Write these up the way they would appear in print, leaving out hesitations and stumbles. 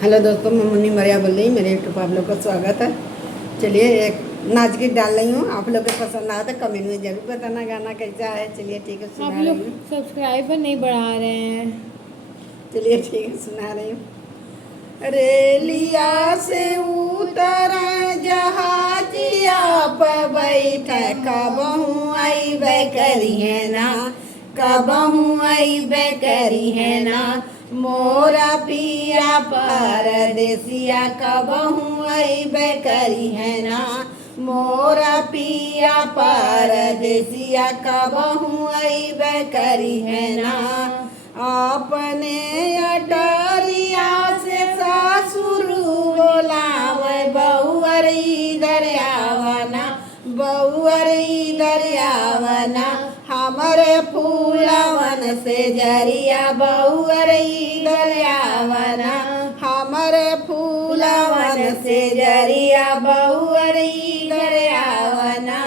Hello दोस्तों, मैं मुन्नी मरिया बोल रही हूँ। मेरे यूट्यूब पर आप लोग का स्वागत है। चलिए, एक नाच गीत डाल रही हूँ। आप लोग को पसंद आया तो कमेंट में जरूर बताना गाना कैसा है। चलिए ठीक है, आप सुना लोग रही हूँ। सब्सक्राइबर नहीं बढ़ा रहे हैं। चलिए ठीक है, सुना रही हूँ। रेलिया से उतरा जहाजिया पर बैठे, कबहू अइबे करी है ना, कबहू अइबे करी है ना। मोरा पिया परदेसिया, कबहू अइबे करी है ना। मोरा पिया परदेसिया, कबहू अइबे करी है ना। अपने अटरिया से ससुर बोलावे, बहुअर इधर आवना, बहुअर इधर आवना। हमरे फूलवन से जरिया, बहुअर इधर आवना। हमरे फूलवन से जरिया, बहुअर इधर आवना।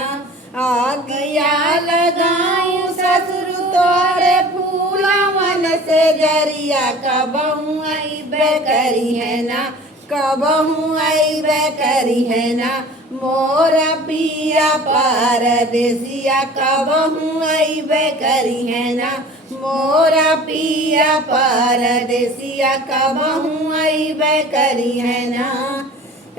आगिया लगाऊं ससुर तोरे फूलवन से जरिया, कबहू अइबे करी है ना, कबहू अइबे करी है ना। मोरा पिया परदेसिया, कबहू अइबे करी है ना। मोरा पिया परदेसिया, कबहू अइबे करी है ना।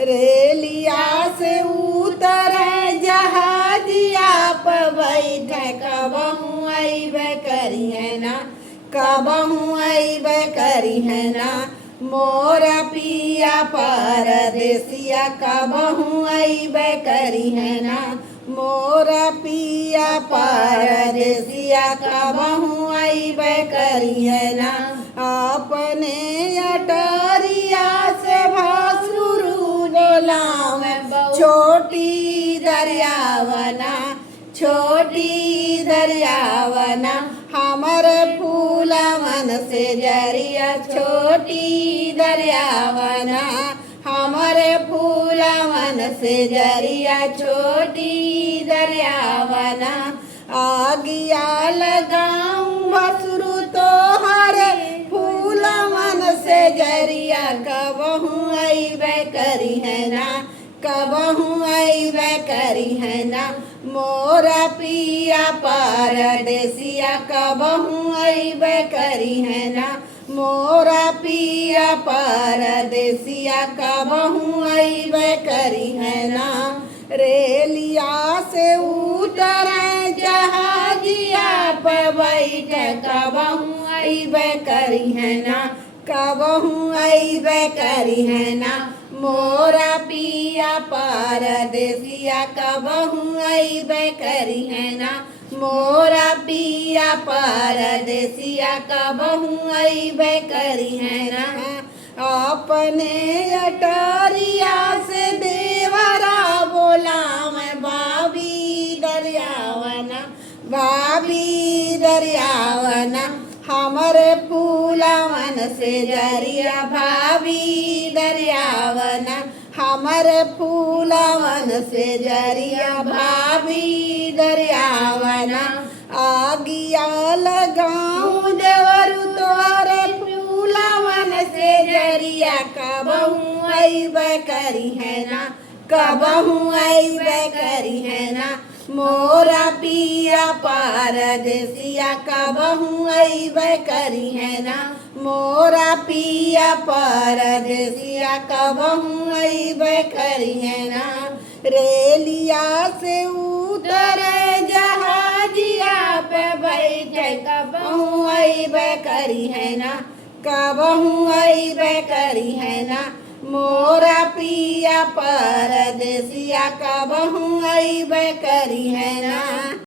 रेलिया से उतरे जहाजिया पर बैठे, कबहू अइबे करी है ना, कबहू अइबे करी है ना। मोरा पिया परदेसिया, कबहू अइबे करी है ना। मोरा पिया परदेसिया, कबहू अइबे करी है ना। अपने अटरिया से भसुर बोलावे, छोटी दरियावना, छोटी दरियावना। हमरे फूलवन से जरिया, छोटी दरियावना। हमरे फूलवन से जरिया, छोटी दरियावना। आगिया लगाऊं भसुरु तोहरे फूलवन से जरिया, कबहू अइबे करी है ना, कबहू अइबे करी है ना। मोरा पिया परदेसिया, कबहू अइबे करी है ना। मोरा पिया परदेसिया, कबहू अइबे करी है ना। रेलिया से उतरे जहाजिया पर बैठे, कबहू अइबे करी है ना, कबहू अइबे करी है ना। मोरा पिया परदेसिया, कबहू अइबे करी है ना। मोरा पिया परदेसिया, कबहू अइबे करी है ना। अपने अटरिया से देवरा बोलावे, भाभी दरियावना, भाभी दरियावना। हमरे फूलवन से जरिया, भाभी दरियावना। हमरे फूलवन से जरिया, भाभी दरियावना। आगिया लगाऊं देवरु तोरे फूलवन से जरिया, कबहू अइबे करी है ना, कबहू अइबे करी है ना। मोरा पिया परदेसिया, कबहू अइबे करी है ना। मोरा पिया परदेसिया, कबहू अइबे करी है ना। रेलिया से उतरे जहाजिया पे बैठे, कबहू अइबे करी है ना, कबहू अइबे करी है ना। मोरा पिया परदेसिया, कबहू अइबे करी है ना।